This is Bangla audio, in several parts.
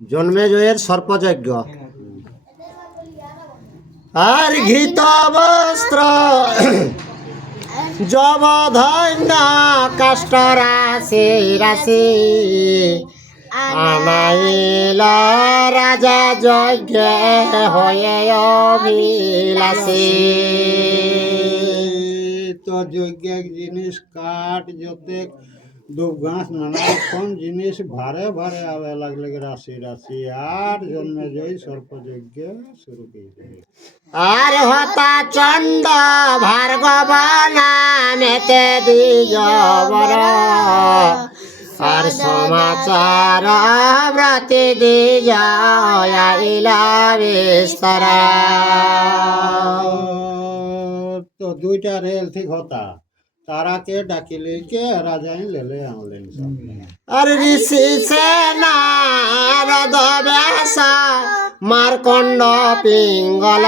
জন্মেজয়ের সর্পযজ্ঞ। আর ঘৃত বস্ত্র জবধন্য কাষ্ঠ রাশি রাশি আনাইল রাজা যজ্ঞ হয়ে অভিলাষী। তো যজ্ঞের জিনিস কাঠ যতে দুব ঘাস নানা রকম জিনিস ভারে ভারে আবে লাগলে রাশি রাশি আর জন্মে জয় সর্পযজ্ঞ শুরু করে। আর হতা চণ্ড ভার্গব নামেতে দ্বিজবর আর সমাচার ব্রতি দ্বিজ আইলা বিস্তর। তো দুইটা রেল ঠিক হতা তারাকে ডাকিলে কে রাজাই লেলে আনলেন সব। আর ঋষি সেনারদ ব্যাস মার্কণ্ড পিঙ্গল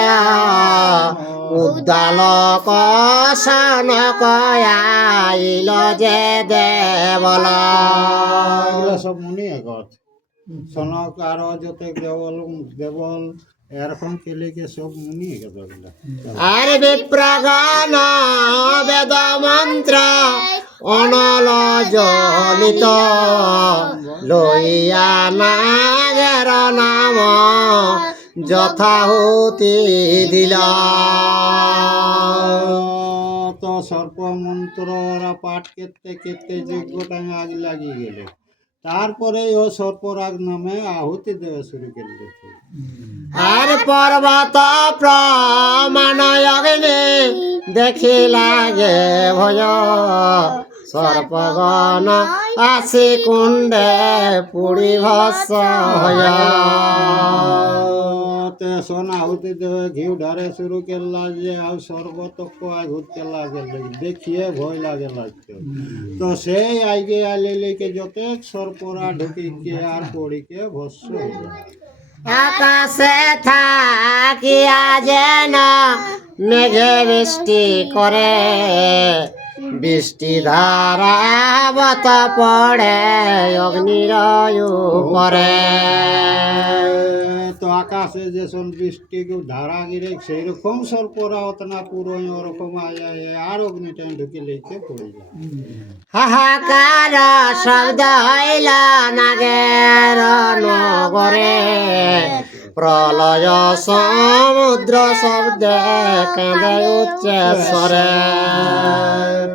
উদ্দালক সনক আইল যে দেবল। এগুলো সব মুনি একত সনক আর যতে দেবল দেবল এরকম কেলেকে সব মুনি একত এগুলা। আর বিপ্রগণ বেদ মন্ত্র অনল জলিত লইয়া নাগের নাম যথাহুতি দিল। তো সর্প মন্ত্র ওরা পাঠ করতে করতে যজ্ঞটা আগ লাগিয়ে গেলে তারপরে ও সর্পরাগ নামে আহুতি দেওয়া শুরু করলে। আর পর্বত প্রমাণ অগ্নি দেখি লাগে ভয় সর্পগণ আসি কুণ্ডে পুড়ি ভস্ম হয়। সোনা আহুতি দেবে ঘিউ ঢারে শুরু করলা যে আর সর্বতক ঘুরতে লাগে দেখিয়ে ভয় লাগে লাগতো। তো সেই আগে আইলে যত সর্পরা ঢুকিকে আর পড়িকে ভস্ম হয়ে যায়। আকাশে থাকিয়া যেন মেঘে বৃষ্টি করে বৃষ্টি ধারাবত পড়ে অগ্নির উপরে। তো আকাশে যে বৃষ্টি ধারা গিরে সেই রকম সর্পরা অতনা পুরো ওরকম আর অগ্নিটা ঢুকে লেগে পড়ে যায়। হাহাকার শব্দ হইল নাগের নগরে প্রলয় সমুদ্র শব্দে কাঁদে উচ্চেশ্বরে।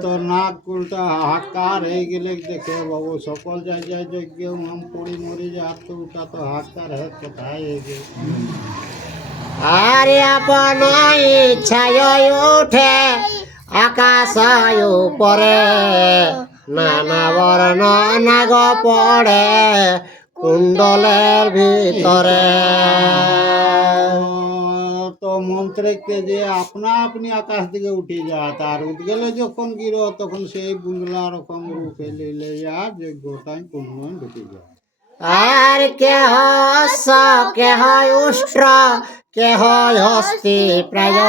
তো নাক উল্টা হাহাকার হয়ে গেলে দেখে বাবু সকল জায়গায় যজ্ঞ আম পড়ি মরি যায় তো ওটা তো হাহাকার হয়ে কোথায় হয়ে গেল। আর আপন ইচ্ছায় উঠে আকাশ উপরে নানা বর্ণ নাগ পড়ে কুণ্ডলের ভিতরে। তো মন্ত্রকে যে আপনা আপনি আকাশ দিকে উঠে যায় তার উঠে গেলে যখন গিরো তখন সেই বুংলা রকম রূপে লিলে আর যজ্ঞটাই কোনো ঢুকে যায়। আর কেহ কেহ উষ্ট্র কেহ হস্তি প্রায়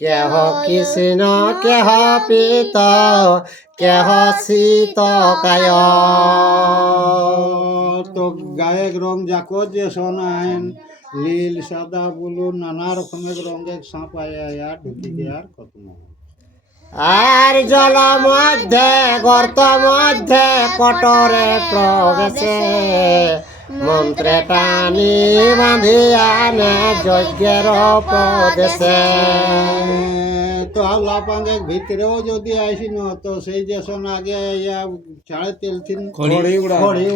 কেহ কৃষ্ণ কেহ পিত কেহ শীত কায়। তো গায়ের রং যাকো যে শোনায়েন নীল সাদা ব্লু নানা রকমের রঙের সাপ আয়া ঢুকে আর কত আর জল মধ্যে গর্ত মধ্যে কটরে প্রবেশে মন্ত্রে টানি বাঁধিয়া নে যজ্ঞের উপদেশে। তো আল্লাহ পাঙ্গে ভিতরেও যদি আসিন তো সেই যে শোন আগে ছাড়ে তেলথিন খড়ি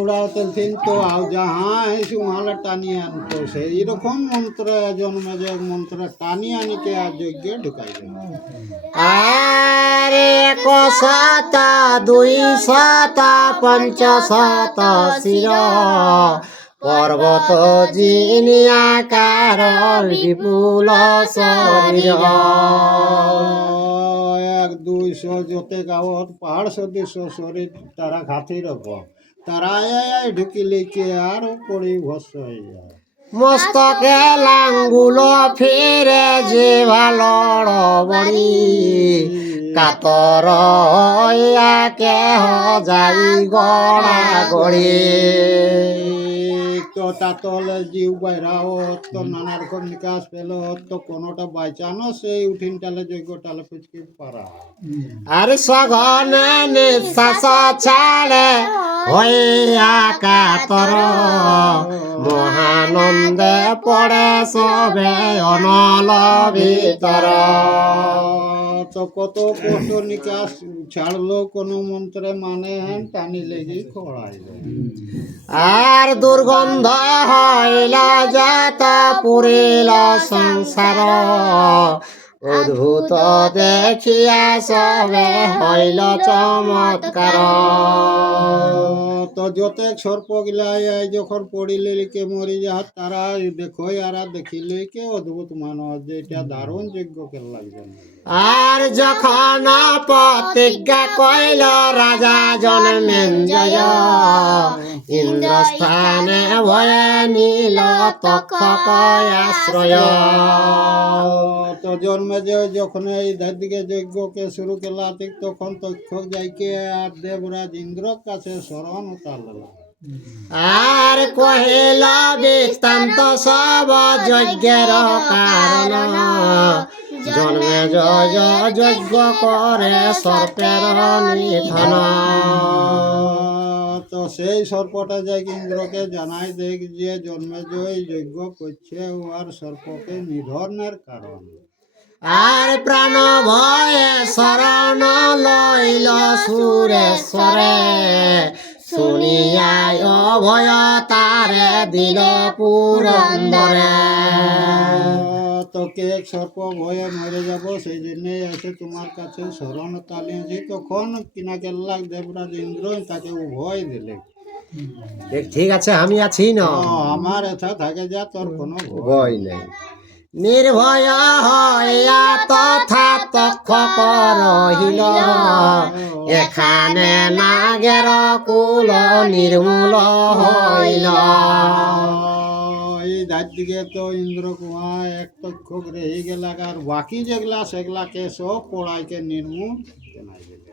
উড়াও তেলথিন তো আও যাহা এসে উহালে টানিয়ে আনতো সেই রকম মন্ত্র জন্মে যে মন্ত্র টানিয়ে আনিকে আর যজ্ঞে ঢুকাই দেয়। আর 100 200 500 শির পর্বত জিনিয়াকার বিপুল শরীর। 100-200 যতে গাঁৱত পাহাড় সদৃশ্য শরীর তারা ঘাতি রকম তারা ঢুকি লেকে আরো পড়ে ভস্ম হয়ে যায়। মস্তকে লাঙ্গুল ফিরে যে ভালো বড়ি কাতর কেহ যাই গড়া গড়ি। তো তাতলে জিউ বাইরা তো নানা রকম নিকাশ পেল তো কোনোটা বাইচানো সেই উঠিনটালে যজ্ঞটালে পুচকি পারা আর সঘনে নিঃশ্বাস ছাড়ে হইয়া কাতর মহানন্দে পড়ে সবে অনল ভিতর। তো কত কষ্ট নিকাশ ছাড়লো কোনো মন্ত্রে মানে হেন টানি লেগে খড়াই আর দুর্গন্ধ হইল যত পুরিল সংসার অদ্ভুত দেখিয়া সবে হইল চমৎকার। তো যতেক সর্প গিলাই যখন পড়িলে কে মরি যা তারা দেখো আর দেখিলে কে অদ্ভুত মানব যে এটা দারুণ যজ্ঞ কে লাগবে। আর যখন প্রতিজ্ঞা কইল রাজা জন্মেঞ্জয় ইন্দ্রস্থানে ভয়ে নিল তক্ষক আশ্রয়। তো জন্মে যে যখন এই দিকে যজ্ঞকে শুরু করলা ঠিক তখন তক্ষক যাইকে আর দেবরাজ ইন্দ্রর কাছে শরণ উতারল আর কহিল বৃত্তান্ত সব যজ্ঞের কারণ জন্মে জয় যজ্ঞ করে সর্পের নিধন। তো সেই সর্পটা যাই ইন্দ্রকে জানাই দেখ যে জন্মে জয় যজ্ঞ করছে আর সর্পকে নিধনের কারণ। আর প্রাণ ভয়ে শরণ লইল সুরেশ্বরে শুনিয়ায় অভয় তারে দিল পুরন্দরে। তো কে সর্প ভয়ে মরে যাব সেই জন্য এসে তোমার কাছে শরণ তালিয়েছি। তখন কিনা কেল্লাক দেবরাজ ইন্দ্র তাকে উভয় দিলে ঠিক আছে আমি আছি না, আমার এথা থাকে যা তোর কোনো ভয় নেই। নির্ভয় হইয়া তথা তক্ষক রহিল এখানে নাগের কুল নির্মূল হইল। এই যার দিকে তো ইন্দ্র কুমার এক তক্ষক রেহি গেল আর বাকি যেগুলা সেগুলাকে সব পড়াইকে নির্মূল জানাই দিলে।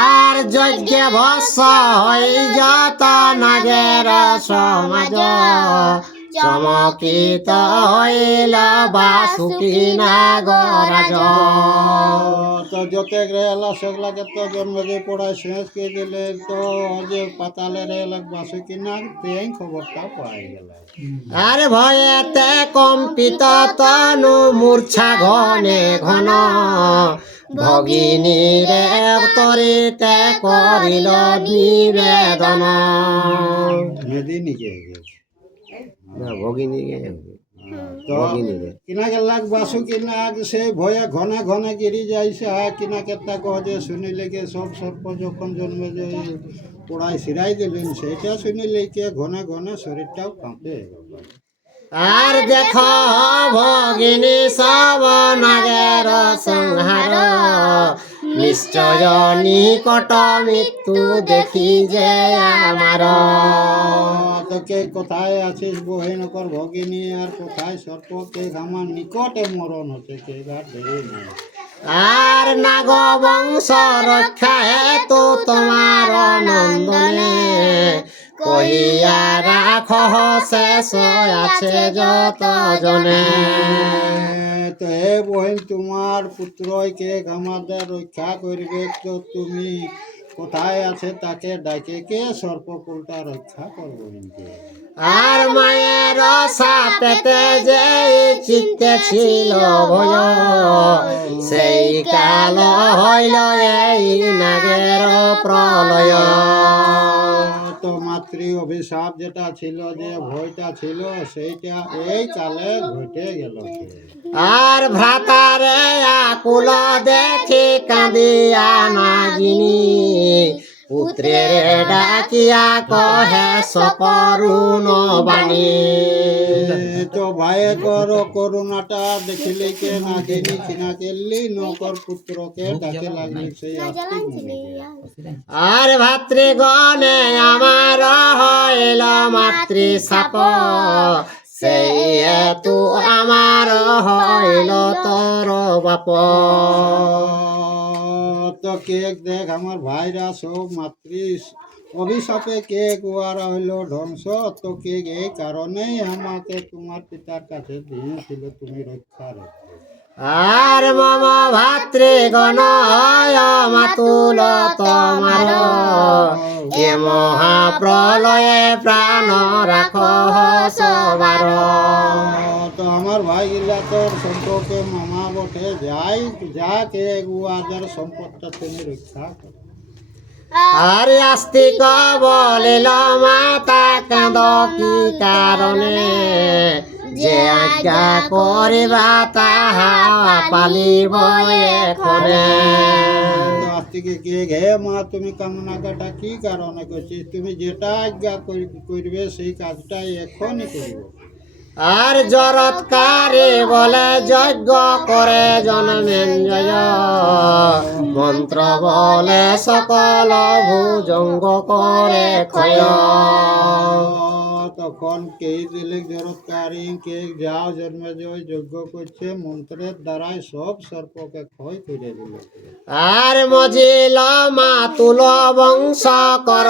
আর যজ্ঞ ভস্য হই যত নাগের সমাজ চমকিত হইল বাসুকি নাগরাজ। তো যতে রেলা সেগুলাকে তো জন্ম যে পড়ায় শেষ করে দিলে তো যে পাতালে রেলা বাসুকি নাগ তেই খবরটা পাই গেল। আর ভয়েতে কম্পিত তনু মূর্ছা ঘনে ঘন ভগিনীরে তরিতে করিল নিবেদন। মেদিনীকে না ভগিনী তো কিনা গেলাক বাসুকি নাগ সে ভয়ে ঘনে ঘনে গিরি যাইছে কিনা কেতা কহ যে শুনিলে কে সব সর্প যখন জন্মে যে পোড়ায় সিরাই দিলেন সেইটা শুনিলে কে ঘনে ঘনে শরীরটাও কাঁপে। আর দেখ ভগিনী সব নাগের সংহার নিশ্চয় নিকট মৃত্যু দেখি যে আমার। তো কে কোথায় আছিস বহিনকর ভগিনী আর কোথায় সর্প কে আমার নিকটে মরণ হচ্ছে কে ঘাট ধরে নেই। আর নাগ বংশ রক্ষা হেতু তোমার নন্দনে কহিয়া রাখ শেষ আছে যত জনে। তো হে বহিন তোমার পুত্রকে আমাদের রক্ষা করবে তো তুমি কোথায় আছে তাকে ডাকে কে সর্পকুলটা রক্ষা করবো। আর মায়ের সাপেতে যে চিত্তে ছিল ভয় সেই কাল হইল এই নাগের প্রলয়। তো মাতৃ অভিশাপ যেটা ছিল যে ভয়টা ছিল সেইটা এই কালে ঘটে গেল। আর ভ্রাতারে আকুল দেখি কাঁদিয়া নাগিনী পুত্রের ডাকিয়া কহে সকরুণ বাণী। তো ভাইয়ে কর করুণাটা দেখিলে কে নাগিনী কিনা কেলি নকর পুত্রকে ডাকে লাগলি সেই আস্তিক মনে। আর ভাতৃগণে আমার হইল মাতৃ সাপ সেই হেতু আমার হইল তোর বাপ। তো কে দেখ আমার ভাইরা সব মাতৃ অভিশাপে কে উহারা হইল ধ্বংস, তো কে এই কারণেই আমাকে তোমার পিতার কাছে দিয়েছিল তুমি রক্ষা রেখো। আর মম ভাতৃগণ হয় মাতুল তোমার, এ মহাপ্রলয়ে প্রাণ রাখো সবার। তো আমার ভাই গিলা তোর সম্পর্কে মামা বটে, যাই যাকে উহাদের সম্পদটা তুমি রক্ষা করো। আর আস্তিক বলিল মাতা কাঁদ কি কারণে, যে আজ্ঞা করিবা তাহা পালিব এখনে। আস্তিকে কে গে মা তুমি কামনাটা কি কারণে করছিস, তুমি যেটা আজ্ঞা করবে সেই কাজটাই এখনই করিব। আর জরৎকারী বলে যজ্ঞ করে জন্মেঞ্জয়, মন্ত্র বলে সকল ভুজঙ্গ করে ক্ষয়। তখন কে দিলে জরৎকারী কে যাও জন্মে জয় যজ্ঞ করছে, মন্ত্রের দ্বারাই সব সর্পকে ক্ষয় করে দিল। আর মজিল মাতুল বংশ কর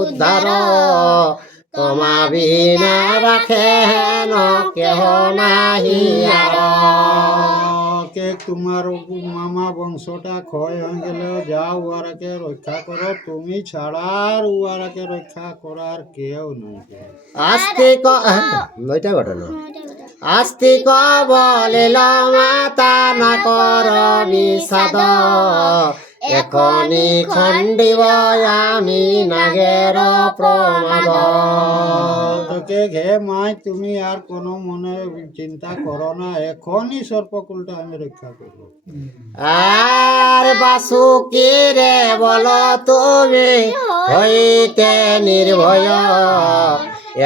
উদ্ধার, তোমা বিনা রাখে হেন কেহ নাহি আর। কে তোমার মামা বংশটা ক্ষয় হয়ে গেল, যাও উহারাকে রক্ষা করো, তুমি ছাড়া আর উহারাকে রক্ষা করার কেউ নাই। আস্তিক ওইটা ঘটনা। আস্তিক বলিল মাতা না কর বিষাদ, এখনি খণ্ডিব আমি নাগের প্রমাদ। তোকে ঘে মাই তুমি আর কোনো মনে চিন্তা করো না, এখনই সর্পকুলটা আমি রক্ষা করবো। আর বাসুকি রে বলো তুমি হইতে নির্ভয়,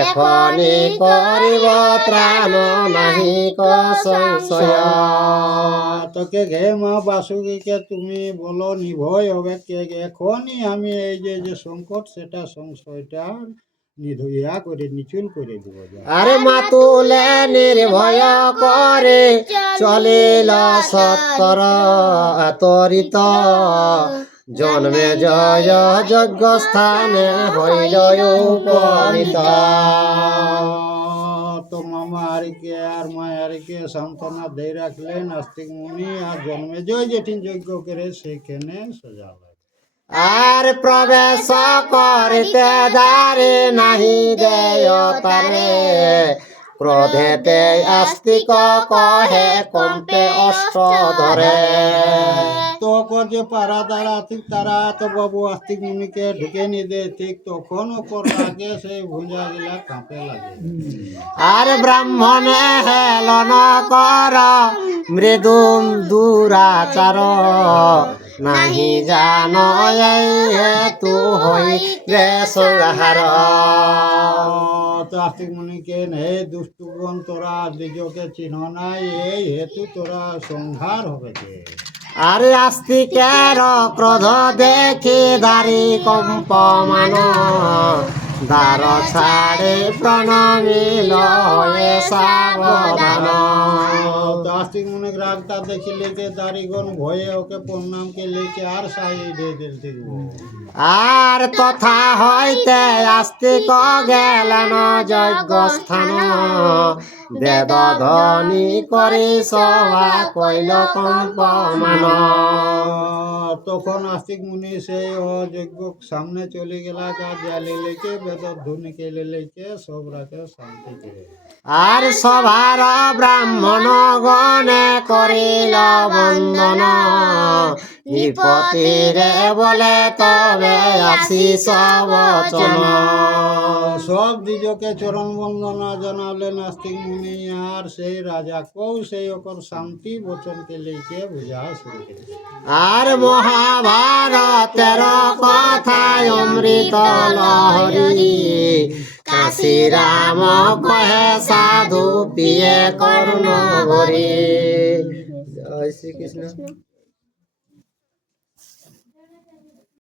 এখনি করিব ত্রাণ নাহি ক সংশয়। তোকে ঘে মা বাসুকিকে তুমি বলো নির্ভয় হবে, কে এখনই আমি এই যে সংকট সেটা সংশয়টা নিধুইয়া করে নিচুল করে দেব। আরে মাতুলে নির্ভয় করে চলিল সত্তর, তরিত জন্মে জয় যজ্ঞ স্থানে হইল উপনীত। তো মামা আরিকে আর মায়ারিকে সান্ত্বনা দিয়ে রাখলেন নাস্তিক মুনি, আর জন্মে জয় যেঠিন যজ্ঞ করে সেখানে সজালেন। আর প্রবেশ করিতে দ্বারে নাহি দেয় তারে, ক্রোধেতে আস্তিক কহে কম্পে অষ্ট ধরে। তো যে পারা দ্বারা ঠিক তারা তো বাবু আস্তিক মুনিকে ঢুকে নি দে, ঠিক তখন ওপর লাগে সেই ভুঁজা গিলা কাঁপে লাগে। আর ব্রাহ্মণে হেলন কর মৃদু দুরাচার, নাহি জান এই হেতু হই রে সংহার। তো আস্তিক মুনিকে হে দুষ্টগণ তোরা দ্বিজকে চিহ্ন নাই, এই হেতু তোরা সংহার হবে যে। আরে আস্তিকের ক্রোধ দেখি দারি কম্পমান, দ্বার ছাড়ে প্রণমিল হয়ে সাবধান। আস্তিক মুনি রাগটা দেখে লেকে দারিগণ ভয়ে ওকে প্রণামকে লেকে আর সাইডে দিতে। আর তথা হইতে আস্তিক গেলেন যজ্ঞ স্থান, বেদ ধ্বনি করি সভা কইল কম্পমান। তখন আস্তিক মুনি সেই যজ্ঞ সামনে চলে গেলা, জালি লেকে বেদ ধ্বনি কে লেকে সব রাখে শান্তি করে। আর সভার ব্রাহ্মণ গণে করিল বন্দন, নৃপতিরে বলে তবে আশিস বচন। সব দ্বিজকে চরণ বন্দনা জানালেন আস্তিক মুনি, আর সেই রাজা কৌ সেই ওকর শান্তি বচনকে লেকে বুঝা শুরু করে। আর মহাভারতের কথায় অমৃত লহরী, কাশী রাম কহে সাধু পিয়ে কর্ণ ভরি। জয় শ্রীকৃষ্ণ।